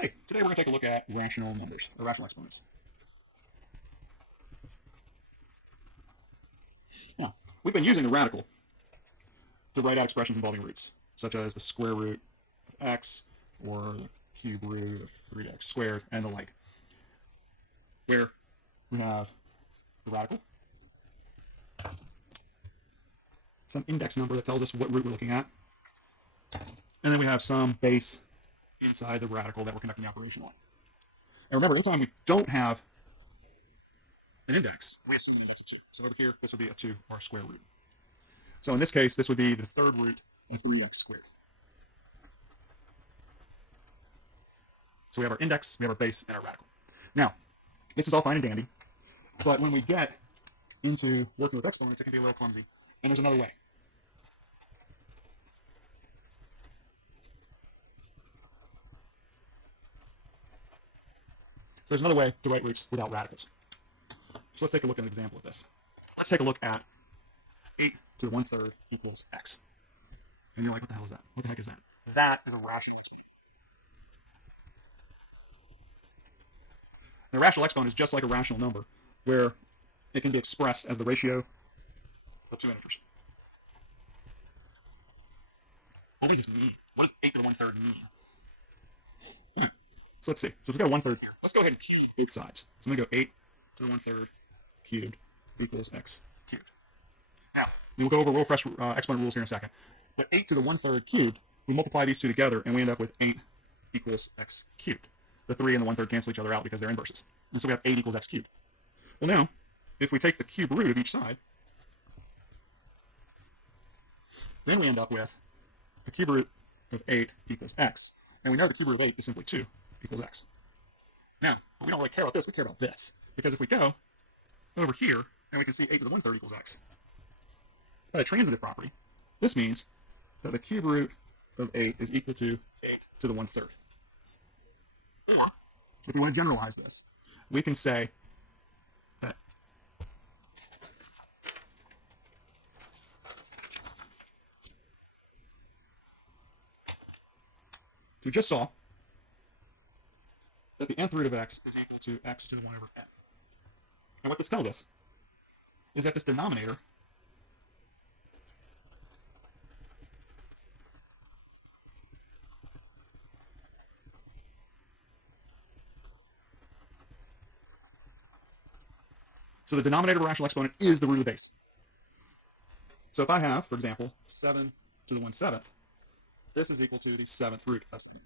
Hey, today we're going to take a look at rational numbers, or rational exponents. Now, we've been using the radical to write out expressions involving roots, such as the square root of x, or the cube root of 3x squared, and the like, where we have the radical, some index number that tells us what root we're looking at, and then we have some base inside the radical that we're conducting the operation on. And remember, anytime we don't have an index, we assume an index of 2. So over here, this would be a 2 or a square root. So in this case, this would be the third root of 3x squared. So we have our index, we have our base, and our radical. Now, this is all fine and dandy, but when we get into working with exponents, it can be a little clumsy. And there's another way. So there's another way to write roots without radicals. So let's take a look at an example of this. Let's take a look at 8 to the 1/3 equals x. And you're like, what the hell is that? What the heck is that? That is a rational exponent. And a rational exponent is just like a rational number, where it can be expressed as the ratio of two integers. What does this mean? What does 8 to the 1/3 mean? So let's see. So we've got a 1/3 here. Let's go ahead and cube both sides. So I'm going to go 8 to the 1/3 cubed equals x cubed. Now, we'll go over real fresh exponent rules here in a second. But 8 to the 1/3 cubed, we multiply these two together, and we end up with 8 equals x cubed. The 3 and the 1/3 cancel each other out because they're inverses. And so we have 8 equals x cubed. Well, now, if we take the cube root of each side, then we end up with the cube root of 8 equals x. And we know the cube root of 8 is simply 2 equals x. Now, we don't really care about this, we care about this. Because if we go over here, and we can see 8 to the 1/3 equals x, by a transitive property, this means that the cube root of 8 is equal to 8 to the 1/3. Or, if we want to generalize this, we can say that we just saw that the nth root of x is equal to x to the 1 over n. And what this tells us is that this denominator so the denominator of a rational exponent is the root of the base. So if I have, for example, 7 to the 1/7, this is equal to the 7th root of 7.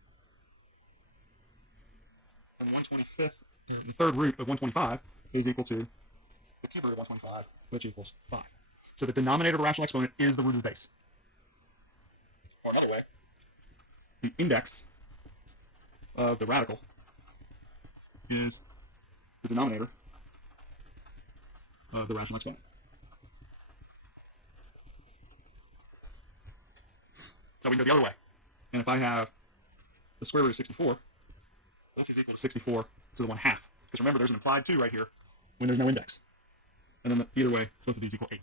And 1/25, the third root of 125 is equal to the cube root of 125, which equals 5. So the denominator of a rational exponent is the root of the base. Or another way, the index of the radical is the denominator of the rational exponent. So we can go the other way. And if I have the square root of 64, this is equal to 64 to the 1/2. Because remember, there's an implied 2 right here when there's no index. And then either way, both of these equal 8.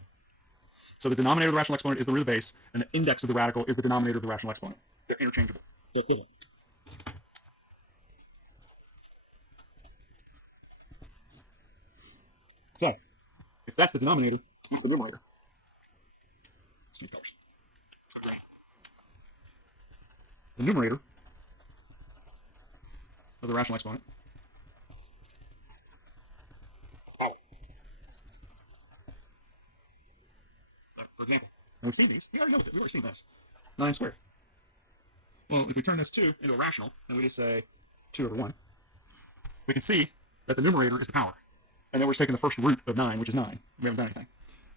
So the denominator of the rational exponent is the root of the base, and the index of the radical is the denominator of the rational exponent. They're interchangeable. They're equivalent. So, if that's the denominator, what's the numerator? Let's use colors. The numerator of the rational exponent is power. So, for example, and we've seen these. You already know this. We've already seen this. 9 squared. Well, if we turn this 2 into a rational, and we just say 2 over 1, we can see that the numerator is the power. And then we're just taking the first root of 9, which is 9. We haven't done anything.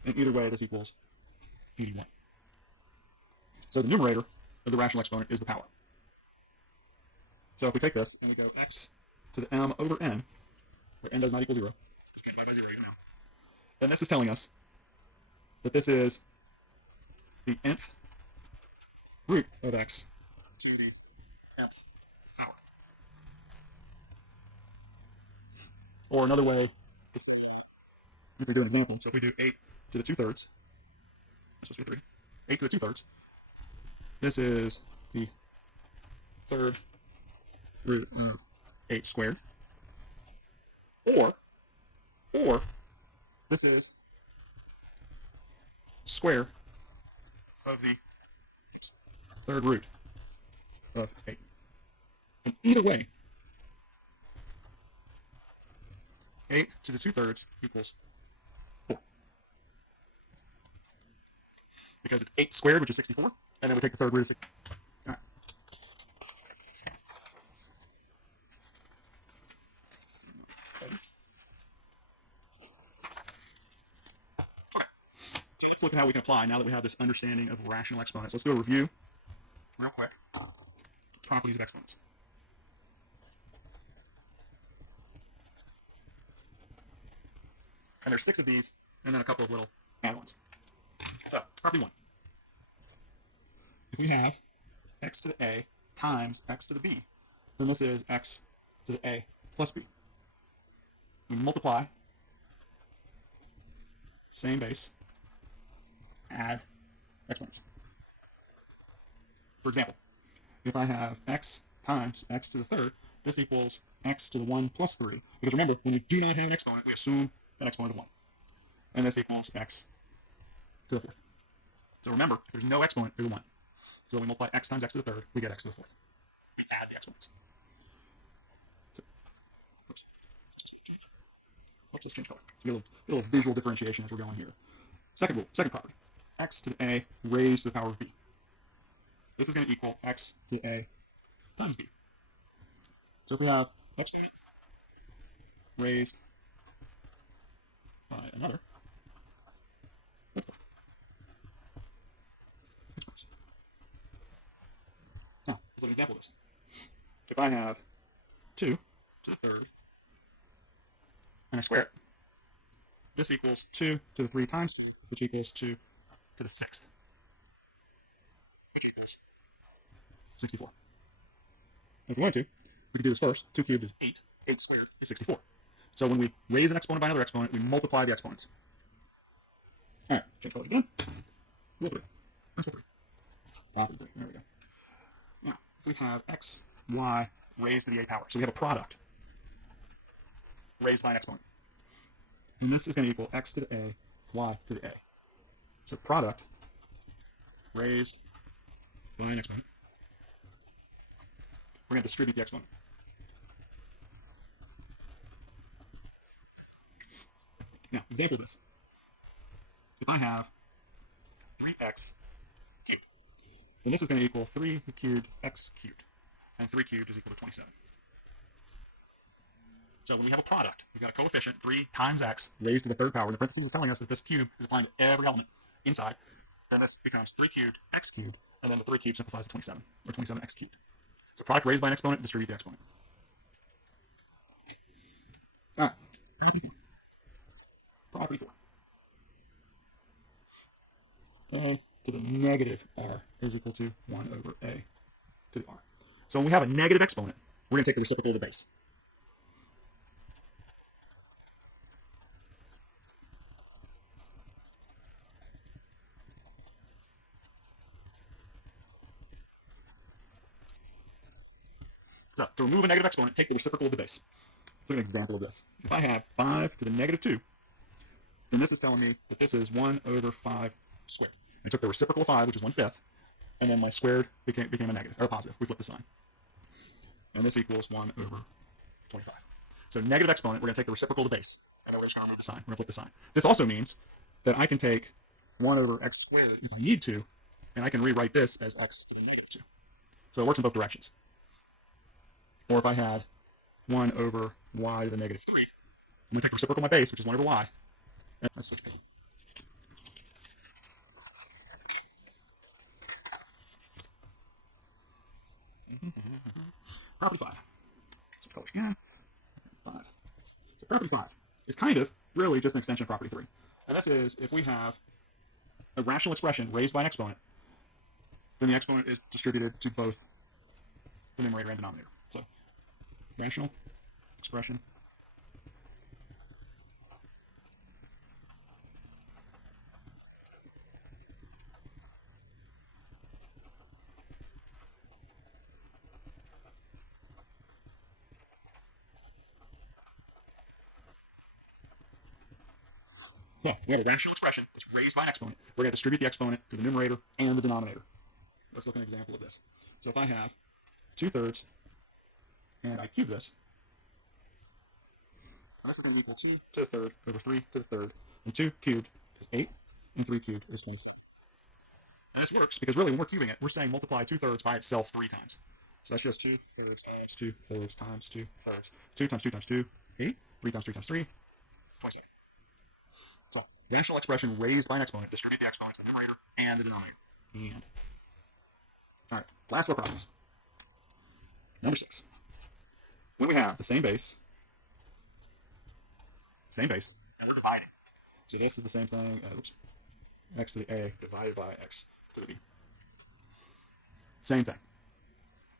And either way, this equals 81. So the numerator of the rational exponent is the power. So if we take this and we go x to the m over n, where n does not equal 0, then this is telling us that this is the nth root of x to the nth power. Or another way is, if we do an example, so if we do 8 to the 2/3, that's supposed to be 3, 8 to the 2/3, this is the third root of 8 squared. Or this is square of the third root of 8. And either way, 8 to the 2/3 equals 4. Because it's 8 squared, which is 64, and then we take the third root of 6. All right. Okay. Let's look at how we can apply now that we have this understanding of rational exponents. Let's do a review real quick. Properties of exponents. And there's 6 of these, and then a couple of little add-ons. So, property 1. If we have x to the a times x to the b, then this is x to the a plus b. We multiply, same base, add exponents. For example, if I have x times x to the third, this equals x to the 1 plus 3. Because remember, when we do not have an exponent, we assume an exponent of 1. And this equals x to the fourth. So remember, if there's no exponent, we 1. So when we multiply x times x to the third, we get x to the fourth. We add the exponents. Let's just change color. So we get a little visual differentiation as we're going here. Second rule, second property. X to the a raised to the power of b. This is going to equal x to the a times b. So if we have exponent raised by another, let's go. Now, let's look at an example of this. If I have 2 to the third, and I square it, this equals 2 to the 3 times 2, which equals 2 to the 6th, which equals 64. If we wanted to, we could do this first. 2 cubed is 8. 8 squared is 64. So when we raise an exponent by another exponent, we multiply the exponents. All right, change colors again. Rule 3. That's rule 3. There we go. Now, if we have x, y raised to the a power, so we have a product raised by an exponent. And this is going to equal x to the a, y to the a. So product raised by an exponent. We're going to distribute the exponent. Now, example of this. If I have 3x cubed, then this is going to equal 3 cubed x cubed. And 3 cubed is equal to 27. So when we have a product, we've got a coefficient, 3 times x raised to the third power. And the parentheses is telling us that this cube is applying to every element inside. Then this becomes 3 cubed x cubed, and then the 3 cubed simplifies to 27, or 27x cubed. So product raised by an exponent, distribute the exponent. All right. Property 4. A to the negative r is equal to 1 over a to the r. So when we have a negative exponent, we're going to take the reciprocal of the base. So to remove a negative exponent, take the reciprocal of the base. Let's look at an example of this. If I have 5 to the negative 2, then this is telling me that this is 1 over 5 squared. I took the reciprocal of 5, which is 1/5, and then my squared became a negative, or a positive. We flip the sign. And this equals 1 over 25. So negative exponent, we're going to take the reciprocal of the base, and then we're just going to remove the sign. We're going to flip the sign. This also means that I can take 1 over x squared if I need to, and I can rewrite this as x to the negative 2. So it works in both directions. Or if I had 1 over y to the negative 3, I'm going to take the reciprocal of my base, which is 1 over y. And let's switch page. Property 5. Switch colors again. 5. So property 5 is kind of really just an extension of property 3. And this is if we have a rational expression raised by an exponent, then the exponent is distributed to both the numerator and denominator. So rational expression So we have a rational expression that's raised by an exponent. We're going to distribute the exponent to the numerator and the denominator. Let's look at an example of this. So if I have 2/3 and I cube this, this is going to equal 2 to the third over 3 to the third. And 2 cubed is 8, and 3 cubed is 27. And this works because really when we're cubing it, we're saying multiply 2/3 by itself 3 times. So that's just 2/3 times 2/3 times 2/3. 2 times 2 times 2, 8. 3 times 3 times 3, 27. So rational expression raised by an exponent, distribute the exponent to the numerator and the denominator. And all right, last four problems. Number 6. When we have the same base, and we're dividing. So this is the same thing as x to the a divided by x to the b. Same thing.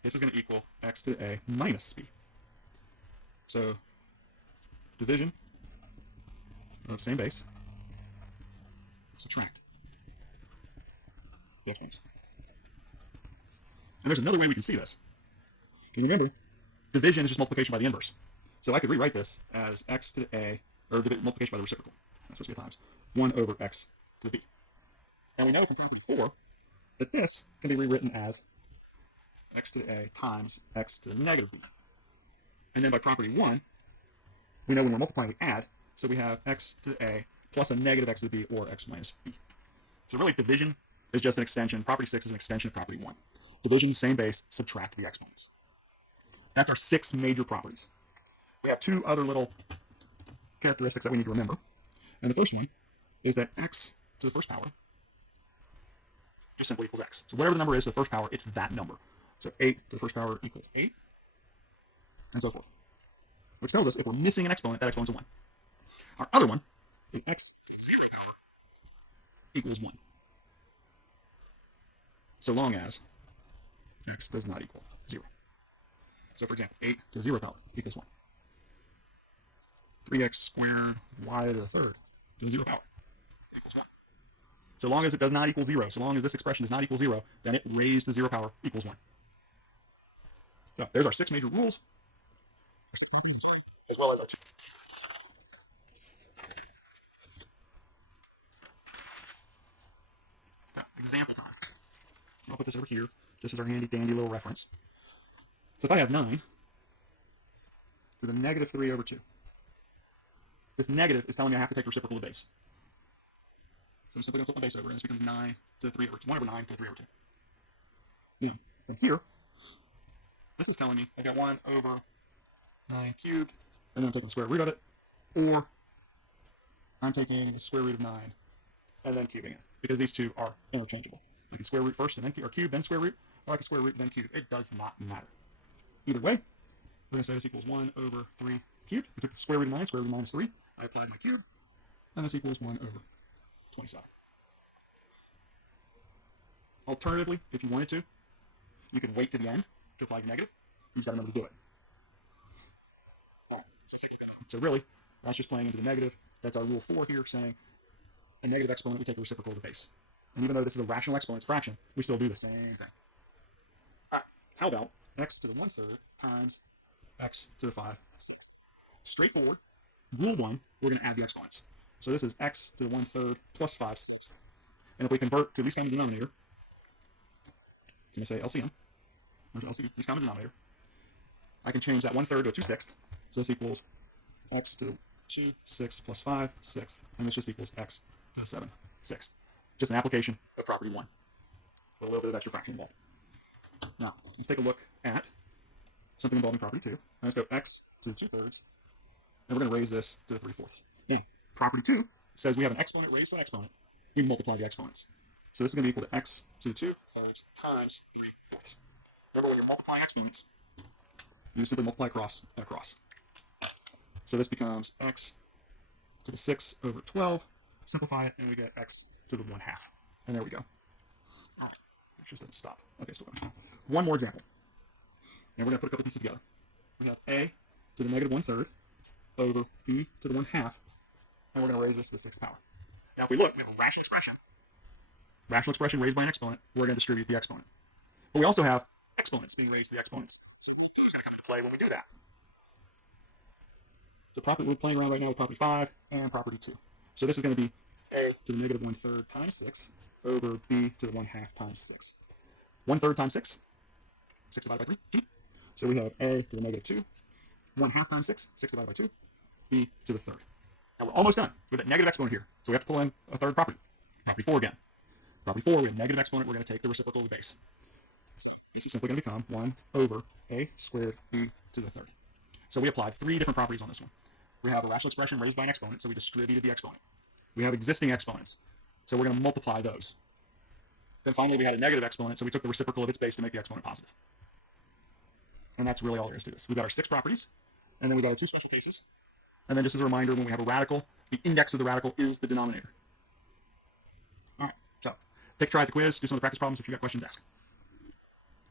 This is going to equal x to the a minus b. So division of same base, subtract the exponents. And there's another way we can see this. And remember, division is just multiplication by the inverse. So I could rewrite this as x to the a, or multiplication by the reciprocal. That's supposed to be times 1 over x to the b. And we know from property 4 that this can be rewritten as x to the a times x to the negative b. And then by property 1, we know when we're multiplying we add, so we have x to the a plus a negative x to the b, or x minus b. So really division is just an extension. Property 6 is an extension of property 1. Division, same base, subtract the exponents. That's our 6 major properties. We have 2 other little characteristics that we need to remember. And the first one is that x to the first power just simply equals x. So whatever the number is to the first power, it's that number. So 8 to the first power equals 8, and so forth. Which tells us if we're missing an exponent, that exponent's a 1. Our other one is x to the 0 power equals 1. So long as x does not equal 0. So for example, 8 to the 0 power equals 1. 3x squared y to the third to the 0 power equals 1. So long as it does not equal 0, so long as this expression does not equal 0, then it raised to 0 power equals 1. So there's our 6 major rules, our 6 properties, as well as our 2. Now, example time. I'll put this over here, just as our handy dandy little reference. So if I have 9 to the negative 3 over 2, this negative is telling me I have to take the reciprocal of the base. So I'm simply going to flip my base over, and this becomes 9 to the 3 over 2. 1 over 9 to the 3 over 2. Now, from here, this is telling me I've got 1 over 9 cubed, and then I'm taking the square root of it, or I'm taking the square root of 9 and then cubing it, because these two are interchangeable. We can square root first and then cube, then square root, or I can square root then cube. It does not matter. Either way, we're going to say this equals 1 over 3 cubed. We took the square root of 9, square root of 9 is 3. I applied my cube, and this equals 1 over 27. Alternatively, if you wanted to, you can wait to the end to apply the negative. You just got to remember to do it. So really, that's just playing into the negative. That's our rule 4 here, saying a negative exponent, we take the reciprocal of the base. And even though this is a rational exponent's fraction, we still do the same thing. All right, how about x to the 1/3 times x to the 5/6? Straightforward. Rule 1, we're going to add the exponents. So this is x to the 1/3 plus 5/6. And if we convert to least common denominator, it's going to say LCM, least common denominator, I can change that 1/3 to a 2/6. So this equals x to the 2/6 plus 5/6. And this just equals x to the 7/6. Just an application of property 1 with a little bit of extra fraction involved. Now, let's take a look at something involving property 2. And let's go x to the 2/3, and we're going to raise this to the 3/4. Now, property 2 says we have an exponent raised by an exponent. We multiply the exponents. So this is going to be equal to x to the 2/3 times 3/4. Remember, when you're multiplying exponents, you simply multiply across and across. So this becomes x to the 6 over 12. Simplify it, and we get x to the 1/2. And there we go. All right. Let's just let it stop. Okay, still going. One more example. And we're going to put a couple pieces together. We have a to the negative 1/3 over b to the 1/2. And we're going to raise this to the 6th power. Now, if we look, we have a rational expression. Rational expression raised by an exponent. We're going to distribute the exponent. But we also have exponents being raised to the exponents. So those are going to come into play when we do that. So property, we're playing around right now with property 5 and property 2. So this is going to be a to the negative 1/3 times 6 over b to the 1/2 times 6. 1/3 times 6, 6 divided by 3, 2. So we have a to the negative 2, 1/2 times 6, 6 divided by 2, b to the third. Now we're almost done with that negative exponent here. So we have to pull in a third property. Property 4 again. Property 4, we have negative exponent, we're going to take the reciprocal of the base. So this is simply going to become 1 over a squared b to the third. So we applied 3 different properties on this one. We have a rational expression raised by an exponent, so we distributed the exponent. We have existing exponents, so we're going to multiply those. Then finally we had a negative exponent, so we took the reciprocal of its base to make the exponent positive. And that's really all there is to this. We've got our 6 properties, and then we've got our 2 special cases. And then just as a reminder, when we have a radical, the index of the radical is the denominator. All right, so take a try at the quiz, do some of the practice problems. If you've got questions, ask.